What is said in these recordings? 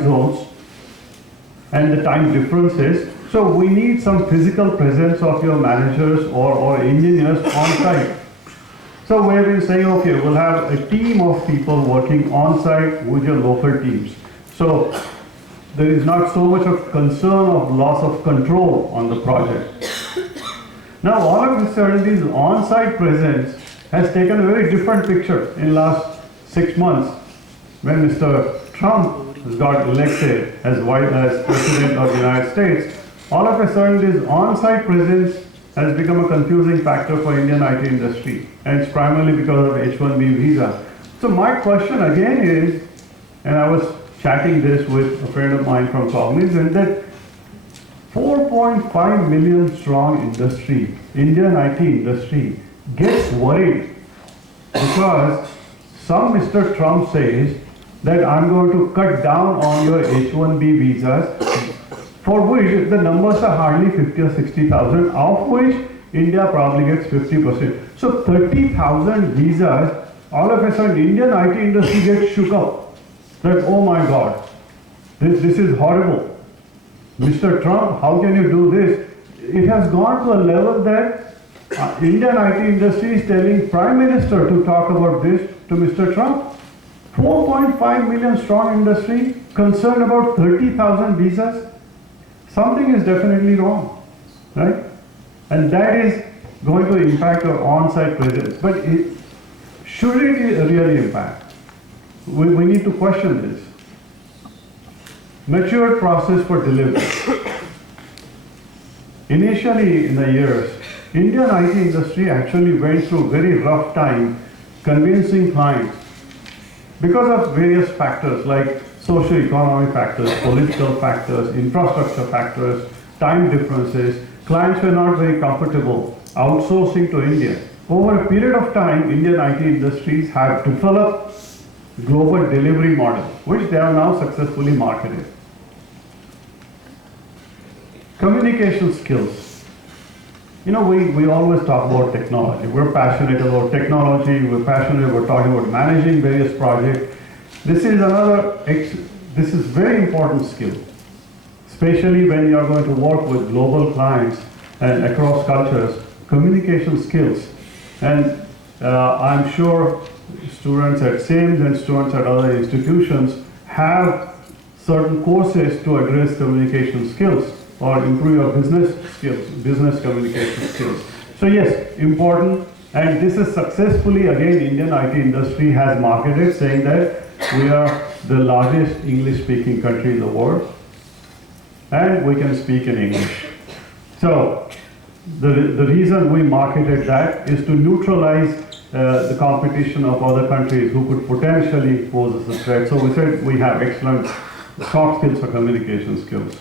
zones and the time differences. So we need some physical presence of your managers or engineers on site. So we have been saying, okay, we'll have a team of people working on site with your local teams. So there is not so much of concern of loss of control on the project. Now all of a sudden this on-site presence has taken a very different picture in the last 6 months when Mr. Trump got elected as President of the United States. All of a sudden this on-site presence has become a confusing factor for Indian IT industry, and it's primarily because of H-1B visa. So my question again is, and I was chatting this with a friend of mine from Cognizant, that 4.5 million strong industry, Indian IT industry, gets worried because some Mr. Trump says that I'm going to cut down on your H-1B visas, for which the numbers are hardly 50 or 60,000, of which India probably gets 50%. So 30,000 visas, all of a sudden Indian IT industry gets shook up. That, oh my God, this is horrible. Mr. Trump, how can you do this? It has gone to a level that Indian IT industry is telling Prime Minister to talk about this to Mr. Trump. 4.5 million strong industry concerned about 30,000 visas. Something is definitely wrong, right? And that is going to impact our on-site presence. But should it really impact? We need to question this. Matured process for delivery. Initially in the years, Indian IT industry actually went through very rough time convincing clients because of various factors like socio-economic factors, political factors, infrastructure factors, time differences. Clients were not very comfortable outsourcing to India. Over a period of time, Indian IT industries have developed global delivery model, which they have now successfully marketed. Communication skills. You know, we always talk about technology. We're passionate about technology. We're passionate about talking about managing various projects. This is very important skill, especially when you are going to work with global clients and across cultures. Communication skills. And I'm sure students at SIMS and students at other institutions have certain courses to address communication skills or improve your business skills, business communication skills. So yes, important, and this is successfully, again, Indian IT industry has marketed, saying that we are the largest English-speaking country in the world, and we can speak in English. So the reason we marketed that is to neutralize the competition of other countries who could potentially pose us a threat. So we said we have excellent soft skills for communication skills.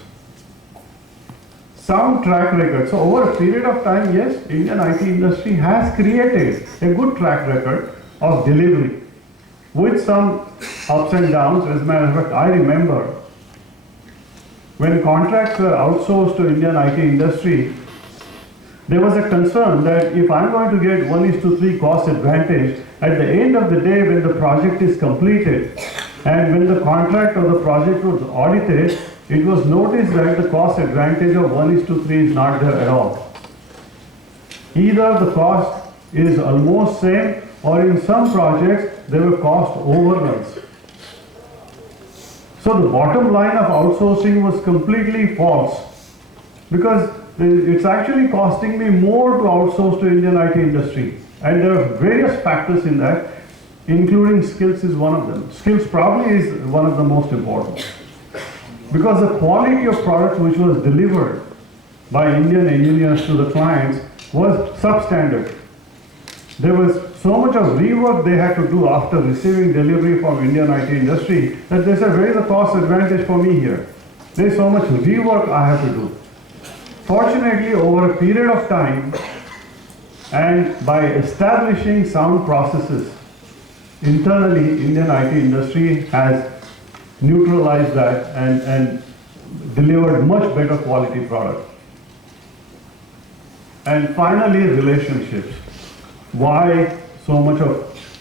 Sound track record. So over a period of time, yes, Indian IT industry has created a good track record of delivery with some ups and downs. As a matter of fact, I remember when contracts were outsourced to Indian IT industry, there was a concern that if I'm going to get 1:3 cost advantage, at the end of the day when the project is completed and when the contract of the project was audited, it was noticed that the cost advantage of 1:3 is not there at all. Either the cost is almost same, or in some projects there were cost overruns. So the bottom line of outsourcing was completely false, because it's actually costing me more to outsource to Indian IT industry. And there are various factors in that, including skills is one of them. Skills probably is one of the most important. Because the quality of product which was delivered by Indian engineers to the clients was substandard. There was so much of rework they had to do after receiving delivery from Indian IT industry that they said, where is the cost advantage for me here? There's so much rework I have to do. Fortunately, over a period of time, and by establishing sound processes internally, Indian IT industry has neutralized that and delivered much better quality product. And finally, relationships. Why so much of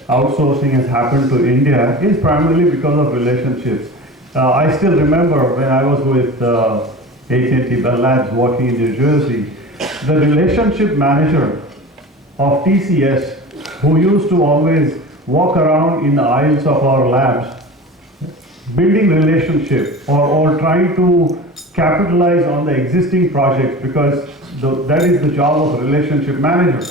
outsourcing has happened to India is primarily because of relationships. I still remember when I was with AT&T Bell Labs working in New Jersey, the relationship manager of TCS, who used to always walk around in the aisles of our labs, building relationship or trying to capitalize on the existing projects, because that is the job of a relationship manager.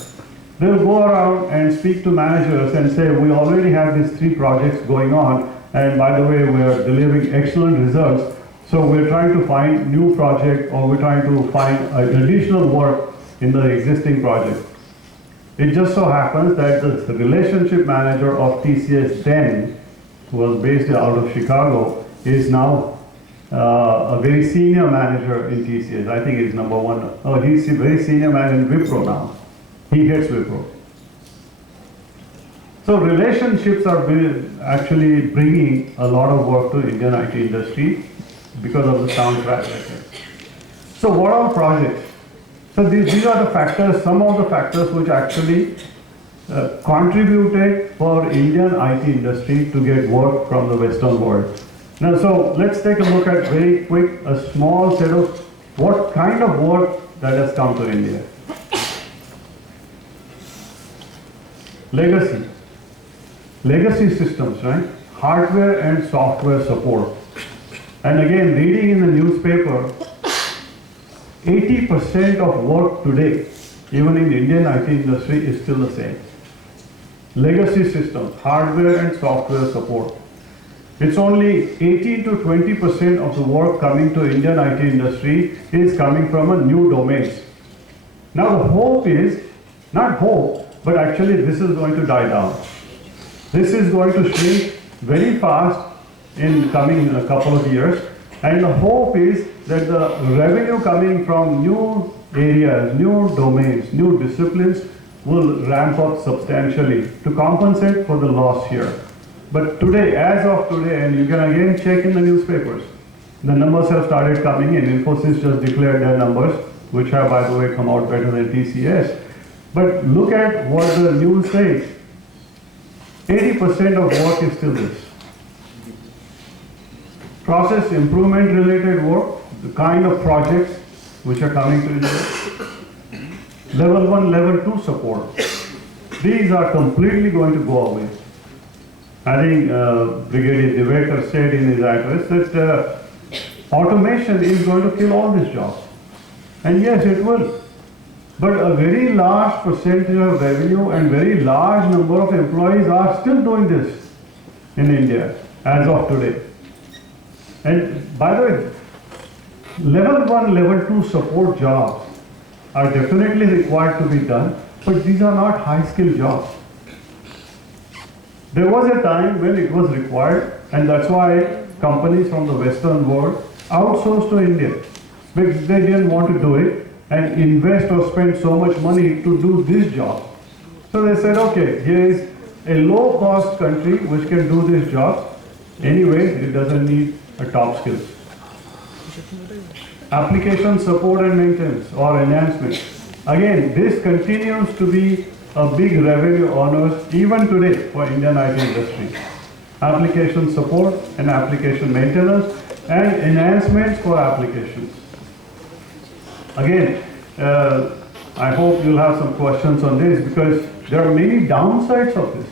They'll go around and speak to managers and say, we already have these 3 projects going on, and by the way, we are delivering excellent results, so we're trying to find new project, or we're trying to find additional work in the existing project. It just so happens that the relationship manager of TCS then, who was based out of Chicago, is now a very senior manager in TCS. I think he's number 1. Oh, he's a very senior man in Wipro now. He heads Wipro. So relationships are actually bringing a lot of work to Indian IT industry because of the sound track record. So what are projects? So these are the factors, some of the factors which actually contributed for Indian IT industry to get work from the Western world. Now, so let's take a look at very quick, a small set of what kind of work that has come to India. Legacy systems, right? Hardware and software support. And again, reading in the newspaper, 80% of work today, even in Indian IT industry, is still the same. Legacy systems, hardware and software support. It's only 18 to 20% of the work coming to Indian IT industry is coming from a new domains. Now the hope is, not hope, but actually this is going to die down. This is going to shrink very fast in coming a couple of years, and the hope is that the revenue coming from new areas, new domains, new disciplines will ramp up substantially to compensate for the loss here. But today, as of today, and you can again check in the newspapers, the numbers have started coming in. Infosys just declared their numbers, which have, by the way, come out better than TCS. But look at what the news says. 80% of work is still this. Process improvement related work, the kind of projects which are coming to India. Level 1, level 2 support. These are completely going to go away. I think Brigadier Divekar said in his address that automation is going to kill all these jobs. And yes, it will. But a very large percentage of revenue and very large number of employees are still doing this in India as of today. And by the way, level 1, level 2 support jobs are definitely required to be done, but these are not high-skilled jobs. There was a time when it was required, and that's why companies from the Western world outsourced to India, because they didn't want to do it and invest or spend so much money to do this job. So they said, okay, here is a low-cost country which can do this job. Anyway, it doesn't need a top skills. Application support and maintenance or enhancement. Again, this continues to be a big revenue earner even today for Indian IT industry. Application support and application maintenance and enhancements for applications. Again, I hope you'll have some questions on this because there are many downsides of this.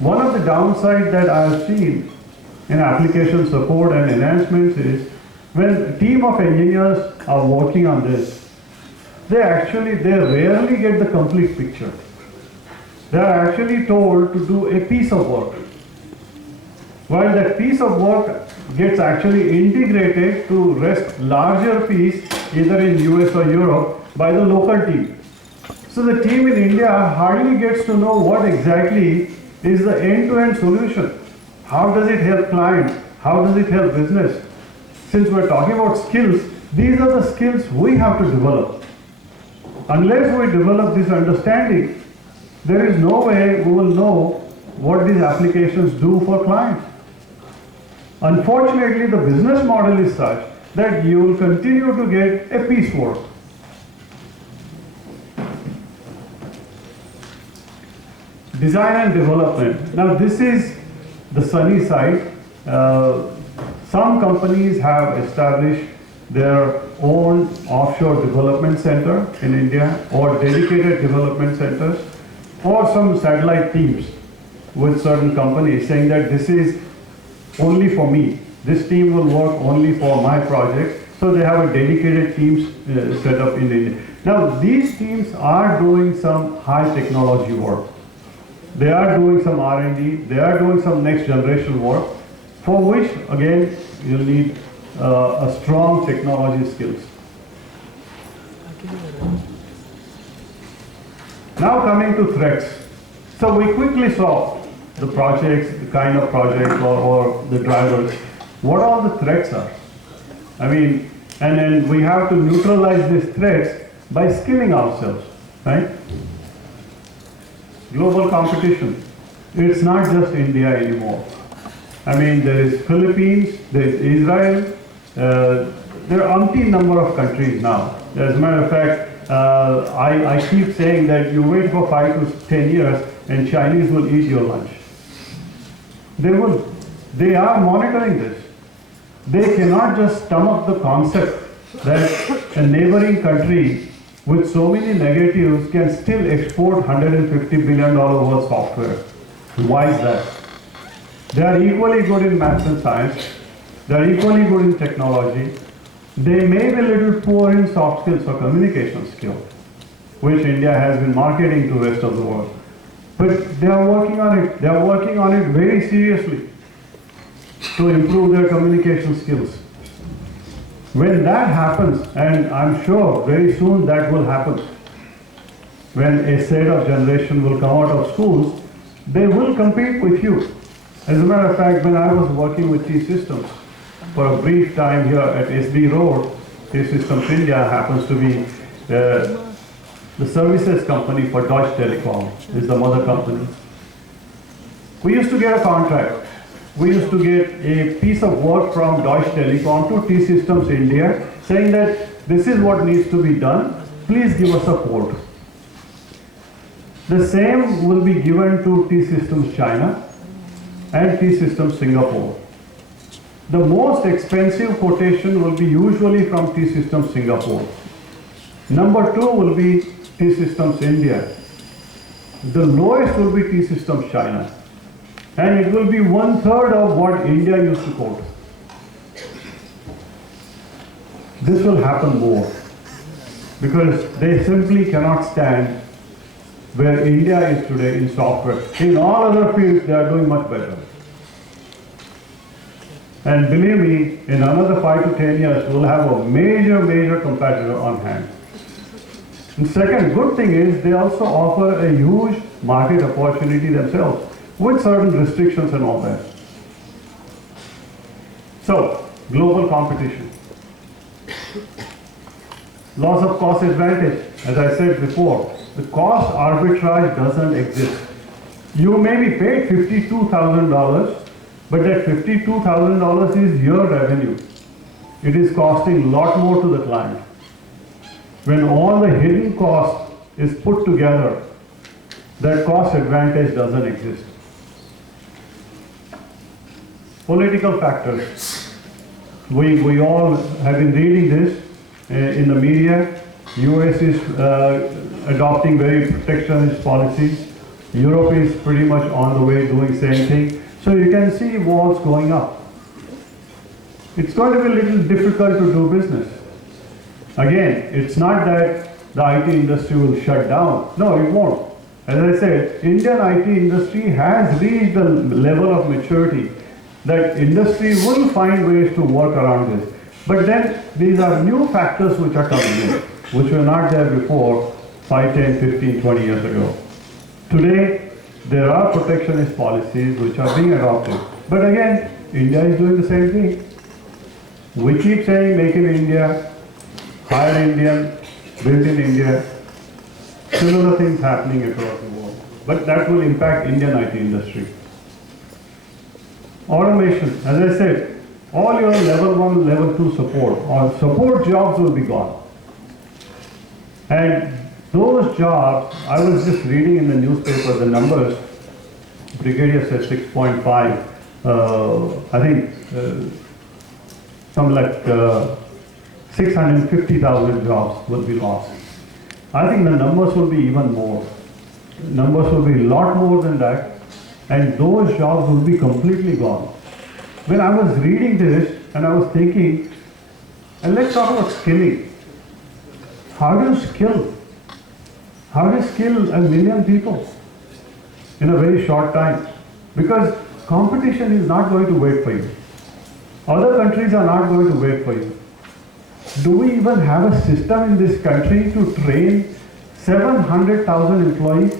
One of the downsides that I have seen in application support and enhancements is when a team of engineers are working on this, they rarely get the complete picture. They are actually told to do a piece of work. While that piece of work gets actually integrated to rest larger piece either in US or Europe by the local team. So the team in India hardly gets to know what exactly is the end-to-end solution. How does it help clients? How does it help business? Since we're talking about skills, these are the skills we have to develop. Unless we develop this understanding, there is no way we will know what these applications do for clients. Unfortunately, the business model is such that you will continue to get a piecework. Design and development. Now this is the sunny side. some companies have established their own offshore development center in India, or dedicated development centers, or some satellite teams with certain companies saying that this is only for me. This team will work only for my project. So they have a dedicated teams set up in India. Now these teams are doing some high technology work. They are doing some R&D. They are doing some next generation work, for which again you'll need a strong technology skills. Now coming to threats. So we quickly saw the projects, the kind of projects or the drivers, what all the threats are. I mean, and then we have to neutralize these threats by skilling ourselves, right? Global competition. It's not just India anymore. I mean, there is Philippines, there is Israel, there are umpteen number of countries now. As a matter of fact, I keep saying that you wait for 5 to 10 years and Chinese will eat your lunch. They will. They are monitoring this. They cannot just stomach the concept that a neighboring country with so many negatives can still export $150 billion worth of software. Why is that? They are equally good in maths and science. They are equally good in technology. They may be a little poor in soft skills or communication skills, which India has been marketing to the rest of the world. But they are working on it. They are working on it very seriously to improve their communication skills. When that happens, and I'm sure very soon that will happen, when a set of generation will come out of schools, they will compete with you. As a matter of fact, when I was working with T-Systems for a brief time here at SB Road, T-Systems India happens to be the services company for Deutsche Telekom, is the mother company. We used to get a contract. We used to get a piece of work from Deutsche Telekom to T-Systems India saying that this is what needs to be done, please give us a quote. The same will be given to T-Systems China and T-Systems Singapore. The most expensive quotation will be usually from T-Systems Singapore. Number 2 will be T-Systems India. The lowest will be T-Systems China. And it will be 1/3 of what India used to quote. This will happen more because they simply cannot stand where India is today in software. In all other fields, they are doing much better. And believe me, in another 5 to 10 years, we'll have a major competitor on hand. And second, good thing is they also offer a huge market opportunity themselves, with certain restrictions and all that. So, global competition. Loss of cost advantage. As I said before, the cost arbitrage doesn't exist. You may be paid $52,000, but that $52,000 is your revenue. It is costing a lot more to the client. When all the hidden cost is put together, that cost advantage doesn't exist. Political factors. We all have been reading this in the media. US is adopting very protectionist policies. Europe is pretty much on the way doing same thing. So you can see walls going up. It's going to be a little difficult to do business. Again, it's not that the IT industry will shut down. No, it won't. As I said, Indian IT industry has reached a level of maturity that industry will find ways to work around this. But then these are new factors which are coming in, which were not there before 5, 10, 15, 20 years ago. Today, there are protectionist policies which are being adopted. But again, India is doing the same thing. We keep saying make in India, hire Indian, build in India. Similar things happening across the world. But that will impact Indian IT industry. Automation, as I said, all your level 1, level 2 support or support jobs will be gone. And those jobs, I was just reading in the newspaper the numbers, Brigadier said 6.5. I think something like 650,000 jobs will be lost. I think the numbers will be even more. Numbers will be a lot more than that, and those jobs will be completely gone. When I was reading this and I was thinking, and let's talk about skilling. How do you skill? How do you skill a million people in a very short time? Because competition is not going to wait for you. Other countries are not going to wait for you. Do we even have a system in this country to train 700,000 employees?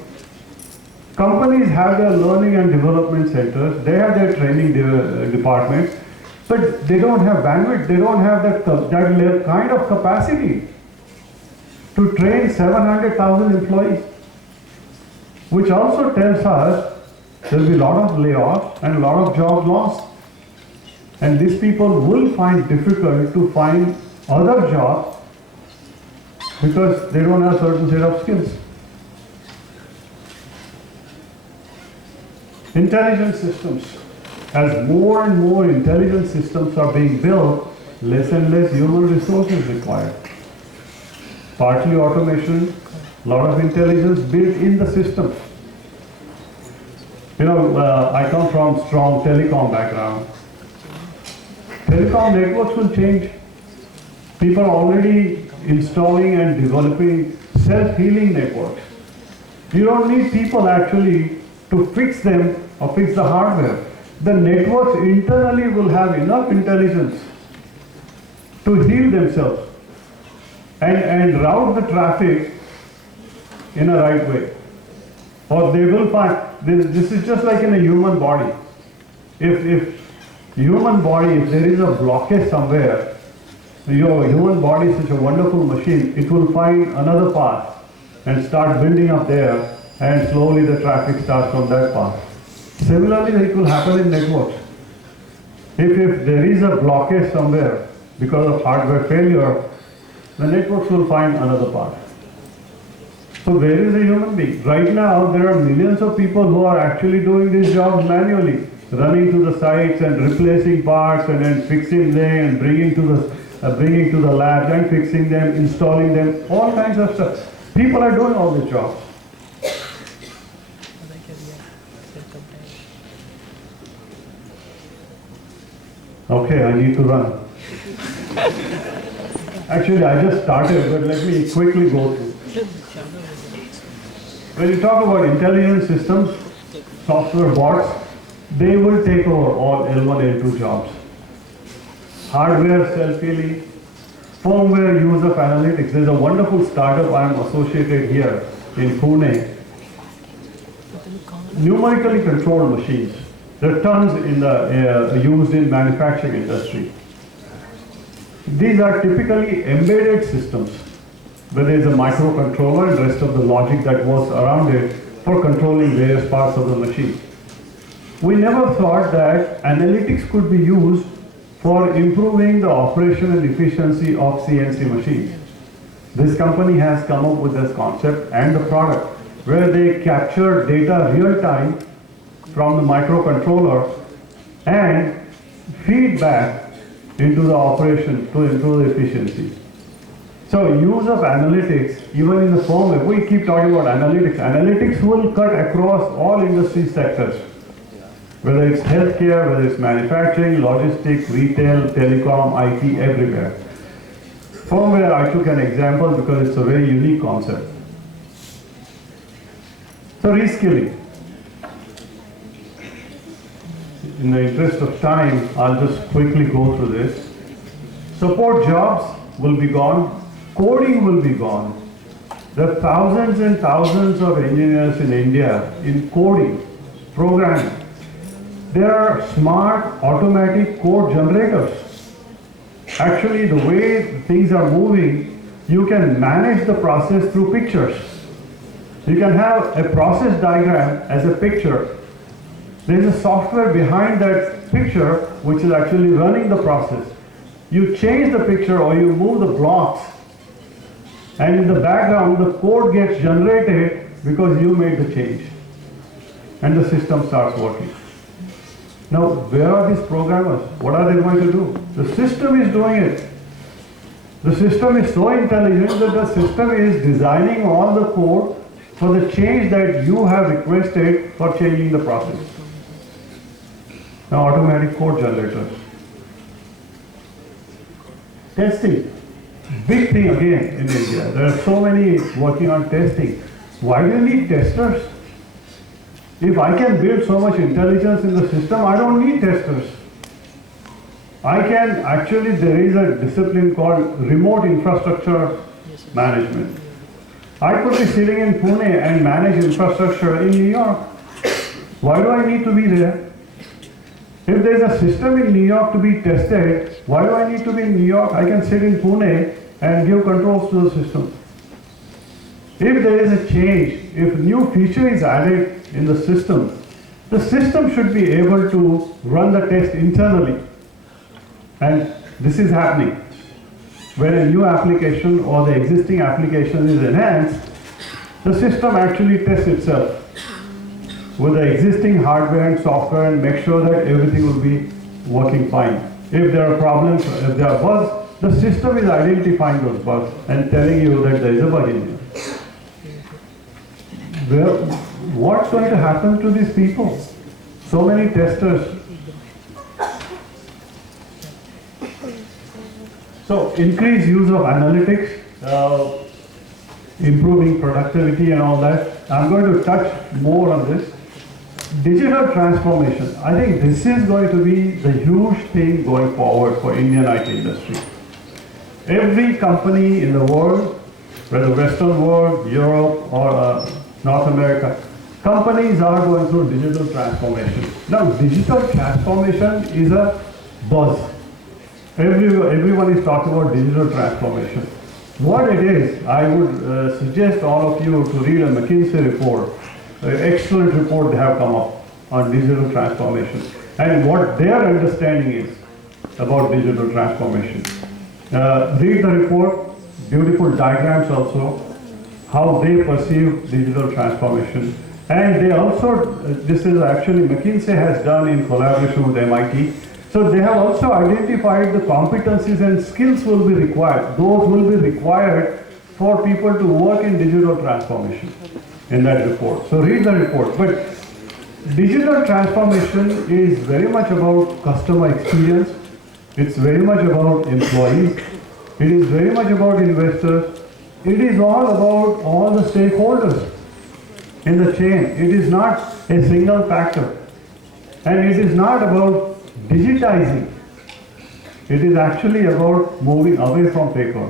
Companies have their learning and development centers, they have their training departments, but they don't have bandwidth, they don't have that kind of capacity to train 700,000 employees, which also tells us there will be a lot of layoffs and a lot of jobs lost. And these people will find difficult to find other jobs because they don't have certain set of skills. Intelligent systems. As more and more intelligent systems are being built, less and less human resources required. Partly automation, a lot of intelligence built in the system. You know, I come from strong telecom background. Telecom networks will change. People are already installing and developing self-healing networks. You don't need people actually to fix them or fix the hardware. The networks internally will have enough intelligence to heal themselves and route the traffic in a right way. Or they will find, this is just like in a human body. If human body, if there is a blockage somewhere, your human body is such a wonderful machine, it will find another path and start building up there, and slowly the traffic starts from that path. Similarly, it will happen in networks. If there is a blockage somewhere because of hardware failure, the networks will find another path. So where is the human being? Right now, there are millions of people who are actually doing these jobs manually, running to the sites and replacing parts and then fixing them and bringing to the labs and fixing them, installing them, all kinds of stuff. People are doing all these jobs. Okay, I need to run. Actually, I just started, but let me quickly go through. When you talk about intelligent systems, software bots, they will take over all L1, L2 jobs. Hardware self-healing, firmware use of analytics. There's a wonderful startup I am associated here in Pune. Numerically controlled machines. There are tons in the used in manufacturing industry. These are typically embedded systems, where there is a microcontroller and rest of the logic that works around it for controlling various parts of the machine. We never thought that analytics could be used for improving the operational efficiency of CNC machines. This company has come up with this concept and the product where they capture data real time from the microcontroller and feed back into the operation to improve the efficiency. So use of analytics, even in the firmware, we keep talking about analytics. Analytics will cut across all industry sectors, whether it's healthcare, whether it's manufacturing, logistics, retail, telecom, IT, everywhere. Firmware, I took an example because it's a very unique concept. So reskilling. In the interest of time, I'll just quickly go through this. Support jobs will be gone. Coding will be gone. There are thousands and thousands of engineers in India in coding, programming. There are smart automatic code generators. Actually, the way things are moving, you can manage the process through pictures. You can have a process diagram as a picture. There is a software behind that picture which is actually running the process. You change the picture or you move the blocks, and in the background the code gets generated because you made the change, and the system starts working. Now, where are these programmers? What are they going to do? The system is doing it. The system is so intelligent that the system is designing all the code for the change that you have requested for changing the process. Now, automatic code generators. Testing. Big thing again in India. There are so many working on testing. Why do you need testers? If I can build so much intelligence in the system, I don't need testers. I can actually, there is a discipline called remote infrastructure management. I could be sitting in Pune and manage infrastructure in New York. Why do I need to be there? If there is a system in New York to be tested, why do I need to be in New York? I can sit in Pune and give controls to the system. If there is a change, if new feature is added in the system should be able to run the test internally. And this is happening. When a new application or the existing application is enhanced, the system actually tests itself with the existing hardware and software and make sure that everything will be working fine. If there are problems, if there are bugs, the system is identifying those bugs and telling you that there is a bug in here. What's going to happen to these people? So many testers. So increased use of analytics, improving productivity and all that. I'm going to touch more on this. Digital transformation. I think this is going to be the huge thing going forward for Indian IT industry. Every company in the world, whether Western world, Europe or North America, companies are going through digital transformation. Now, digital transformation is a buzz. Everyone is talking about digital transformation. What it is, I would suggest all of you to read a McKinsey report, an excellent report they have come up on digital transformation and what their understanding is about digital transformation. Read the report, beautiful diagrams also, how they perceive digital transformation. And they also, this is actually McKinsey has done in collaboration with MIT. So they have also identified the competencies and skills will be required. Those will be required for people to work in digital transformation in that report. So read the report. But digital transformation is very much about customer experience. It's very much about employees. It is very much about investors. It is all about all the stakeholders in the chain. It is not a single factor. And it is not about digitizing. It is actually about moving away from paper.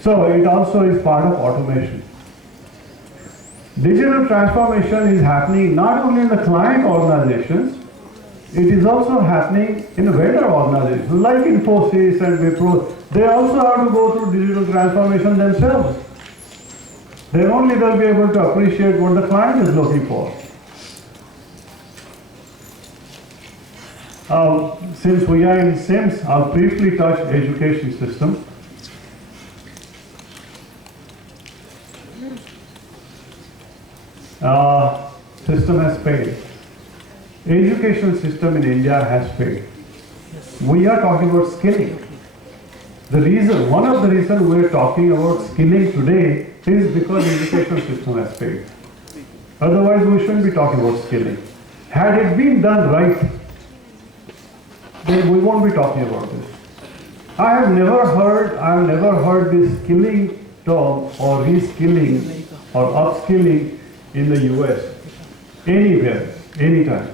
So it also is part of automation. Digital transformation is happening not only in the client organizations, it is also happening in the vendor organizations like Infosys and Wipro. They also have to go through digital transformation themselves. Then only they'll be able to appreciate what the client is looking for. Since we are in SIMS, I'll briefly touch education system. System has failed. Education system in India has failed. We are talking about skilling. One of the reasons we're talking about skilling today is because education system has failed. Otherwise, we shouldn't be talking about skilling. Had it been done right, then we won't be talking about this. I have never heard this skilling term or reskilling or upskilling in the US, anywhere, anytime.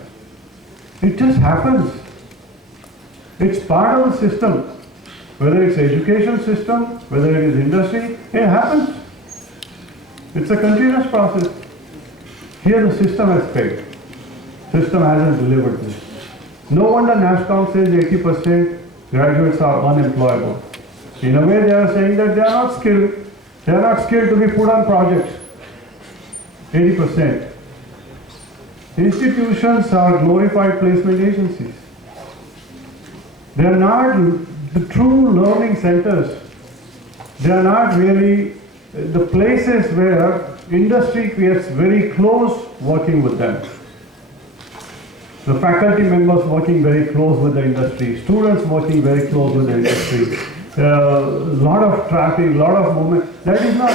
It just happens. It's part of the system. Whether it's education system, whether it is industry, it happens. It's a continuous process. Here the system has failed. System hasn't delivered this. No wonder NASSCOM says 80% graduates are unemployable. In a way they are saying that they are not skilled. They are not skilled to be put on projects. 80%. Institutions are glorified placement agencies. They are not the true learning centers. They are not really the places where industry gets very close working with them. The faculty members working very close with the industry, students working very close with the industry, lot of traffic, lot of movement. That is not,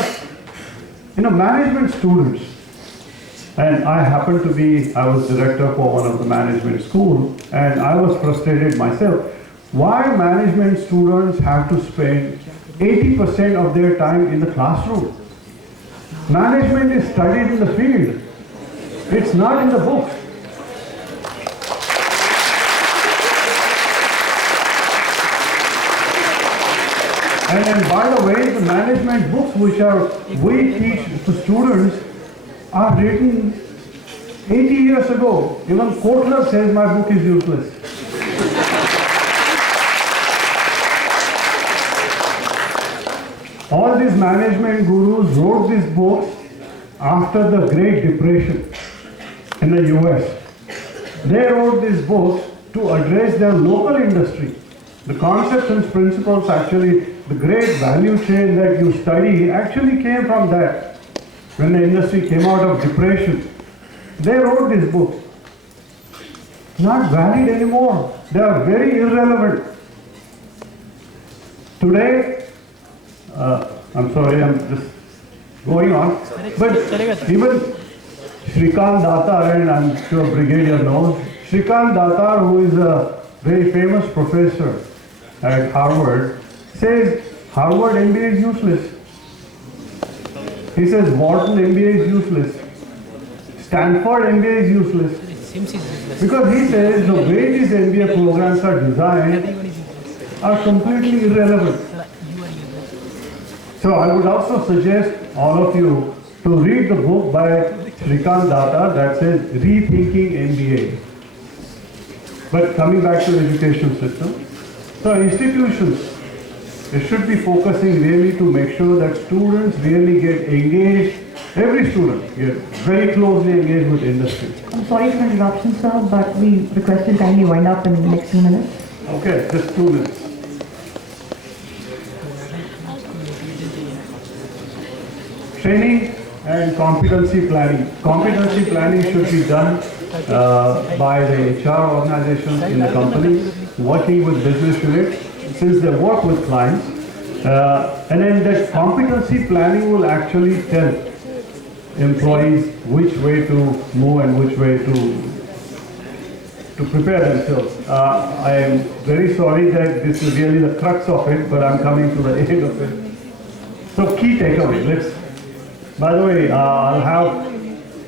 management students. And I happened to be, I was director for one of the management school, and I was frustrated myself. Why management students have to spend 80% of their time in the classroom? Management is studied in the field. It's not in the books. And by the way, the management books we teach to students are written 80 years ago. Even Kotler says my book is useless. All these management gurus wrote these books after the Great Depression in the US. They wrote these books to address their local industry. The concepts and principles, actually, the great value chain that you study actually came from that. When the industry came out of depression, they wrote these books. Not valid anymore. They are very irrelevant. Today, I'm sorry, I'm just going on. But even Shrikant Datar, and I'm sure Brigadier knows, Shrikant Datar, who is a very famous professor at Harvard, says Harvard MBA is useless. He says Wharton MBA is useless. Stanford MBA is useless. Because he says the way these MBA programs are designed are completely irrelevant. So I would also suggest all of you to read the book by Shrikant Datar that says Rethinking MBA. But coming back to the education system, so institutions, they should be focusing really to make sure that students really get engaged, every student get very closely engaged with industry. I'm sorry for interruption, sir, but we request you kindly wind up in the next 2 minutes. Okay, just 2 minutes. Training and competency planning. Competency planning should be done by the HR organizations in the company, working with business units, since they work with clients. And then that competency planning will actually tell employees which way to move and which way to prepare themselves. I am very sorry that this is really the crux of it, but I'm coming to the end of it. So key takeaway, by the way, I'll have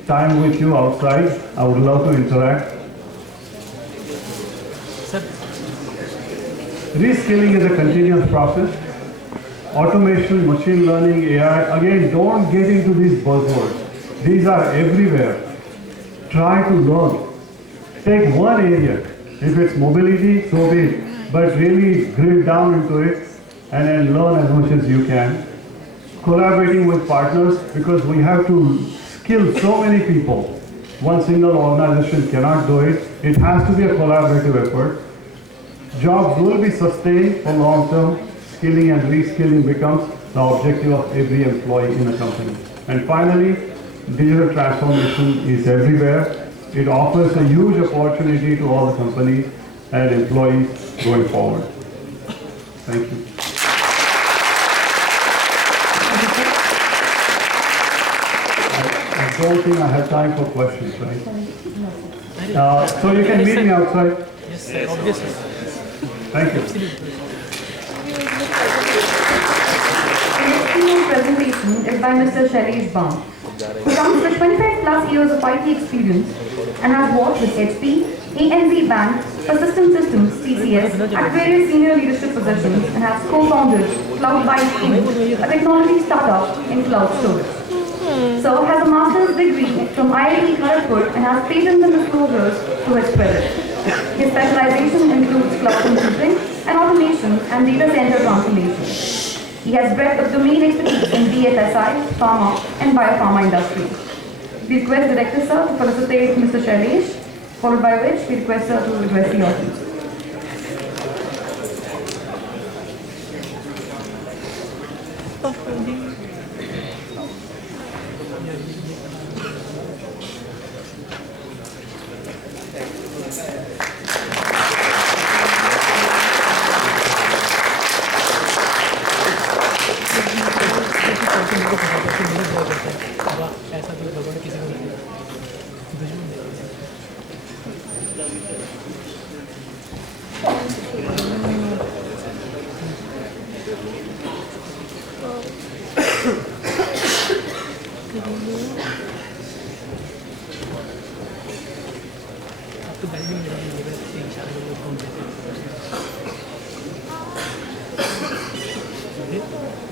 time with you outside. I would love to interact. Reskilling is a continuous process. Automation, machine learning, AI, again, don't get into these buzzwords. These are everywhere. Try to learn. Take one area. If it's mobility, so be it. But really drill down into it and then learn as much as you can. Collaborating with partners, because we have to skill so many people. One single organization cannot do it. It has to be a collaborative effort. Jobs will be sustained for long term. Skilling and reskilling becomes the objective of every employee in a company. And finally, digital transformation is everywhere. It offers a huge opportunity to all the companies and employees going forward. Thank you. I don't think I have time for questions, right? So you can meet me outside. Yes, sir. Obviously. Thank you. The next presentation is by Mr. Shailesh Baum, who comes with 25 plus years of IT experience and has worked with HP, ANZ Bank, Persistent Systems, TCS, at various senior leadership positions and has co-founded CloudByte, a technology startup in cloud storage. So has a master's degree from IIT Kharagpur and has patents and disclosures to his credit. His specialization includes cloud computing and automation and data center transformation. He has breadth of domain expertise in BFSI, pharma and biopharma industry. We request Director Sir to felicitate Mr. Shailesh, followed by which we request Sir to address the audience. तो बैल भी नहीं लगा मुझे तीन चार लोग phone देते